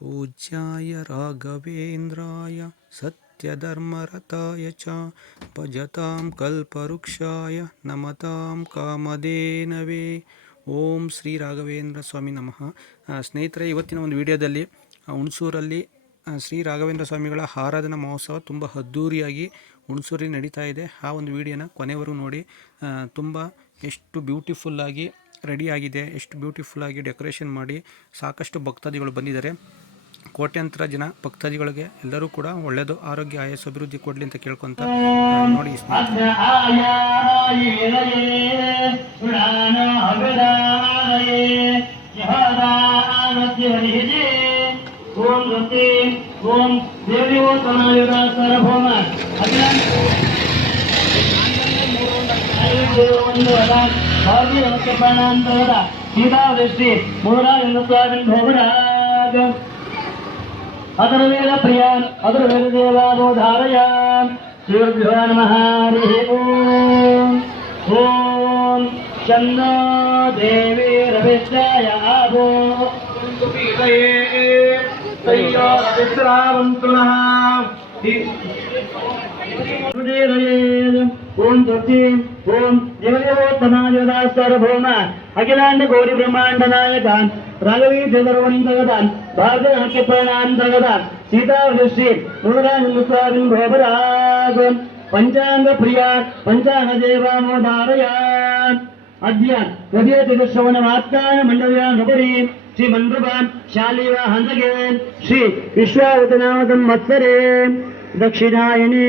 पूज्याय राघवेन्द्राय सत्यधर्मरताय च भजतां कल्पवृक्षाय नमतां कामधेनवे। ಓಂ ಶ್ರೀ ರಾಘವೇಂದ್ರ ಸ್ವಾಮಿ ನಮಃ. ಸ್ನೇಹಿತರೆ, ಇವತ್ತಿನ ಒಂದು ವಿಡಿಯೋದಲ್ಲಿ ಹುಣಸೂರಲ್ಲಿ ಶ್ರೀ ರಾಘವೇಂದ್ರ ಸ್ವಾಮಿಗಳ ಆರಾಧನಾ ಮಹೋತ್ಸವ ತುಂಬ ಅದ್ಧೂರಿಯಾಗಿ ಹುಣಸೂರಲ್ಲಿ ನಡೀತಾ ಇದೆ. ಆ ಒಂದು ವಿಡಿಯೋನ ಕೊನೆವರೆಗೂ ನೋಡಿ. ತುಂಬ ಎಷ್ಟು ಬ್ಯೂಟಿಫುಲ್ಲಾಗಿ ರೆಡಿಯಾಗಿದೆ, ಎಷ್ಟು ಬ್ಯೂಟಿಫುಲ್ಲಾಗಿ ಡೆಕೋರೇಷನ್ ಮಾಡಿ ಸಾಕಷ್ಟು ಭಕ್ತಾದಿಗಳು ಬಂದಿದ್ದಾರೆ. ಕೋಟ್ಯಾಂತರ ಜನ ಭಕ್ತಾದಿಗಳಿಗೆ ಎಲ್ಲರೂ ಕೂಡ ಒಳ್ಳೆಯದು, ಆರೋಗ್ಯ ಆಯಸ್ಸು ಅಭಿವೃದ್ಧಿ ಕೊಡಲಿ ಅಂತ ಕೇಳ್ಕೊಂತ ನೋಡಿ ಸೀತಾದೃಷ್ಟಿ ಮೂರಾಜೇಂದ್ರ ಸ್ವಾಮಿ ಭೋಗರಾಜ ಅದರವೇದ ಪ್ರಿಯಾನ್ ಅದರವೇದ ದೇವಾದೋ ಧಾರಯಾನ್ ಶ್ರೀಗುರುಭ್ಯೋ ನಮಃ. ಹರಿ ಓಂ. ಓಂ ಚಂದೋ ದೇವಿ ರವಿಶ್ರಾಯ ಆಭೋ ವಿಶ್ರಾವಂತುನಃ. ಓಂ ಜ್ಯೋತಿ ಓಂ ದೇವದೇವೋತ್ತಮಾಯ ಸಾರ್ವಭೌಮ ಅಖಿಲಾಂಡ ಗೌರಿ ಬ್ರಹ್ಮಾಂಡ ನಾಯಕ ರಾಘವೇಂದ್ರ ಸರ್ವಂತಗದಾನ್ ಭಾರತ ಹಕ್ಕಿ ಪ್ರಾಣಾಂತರ್ಗದಾನ್ ಸೀತಾವೃಷ್ಟಿ ಮೂರಾಜೇಂದ್ರ ಸ್ವಾಮಿ ಭೋಗರಾಜ ಪಂಚಾಂಗ ಪ್ರಿಯ ಪಂಚಾಂಗ ದೇವಾಮೋದಾರಯಾನ್ ಅದ್ಯ ಹೃದಯ ಶ್ರವಣ ಮಾತ್ರಾನ ಮಂಡವ್ಯ ನಗರಿ ಶ್ರೀ ಮಂಡ್ರಭಾನ್ ಶಾಲಿವ ಹಂಸಗೆ ಶ್ರೀ ವಿಶ್ವಾವತನಾಮಕಂ ಮತ್ಸರೆ ದಕ್ಷಿಣಾಯನೇ.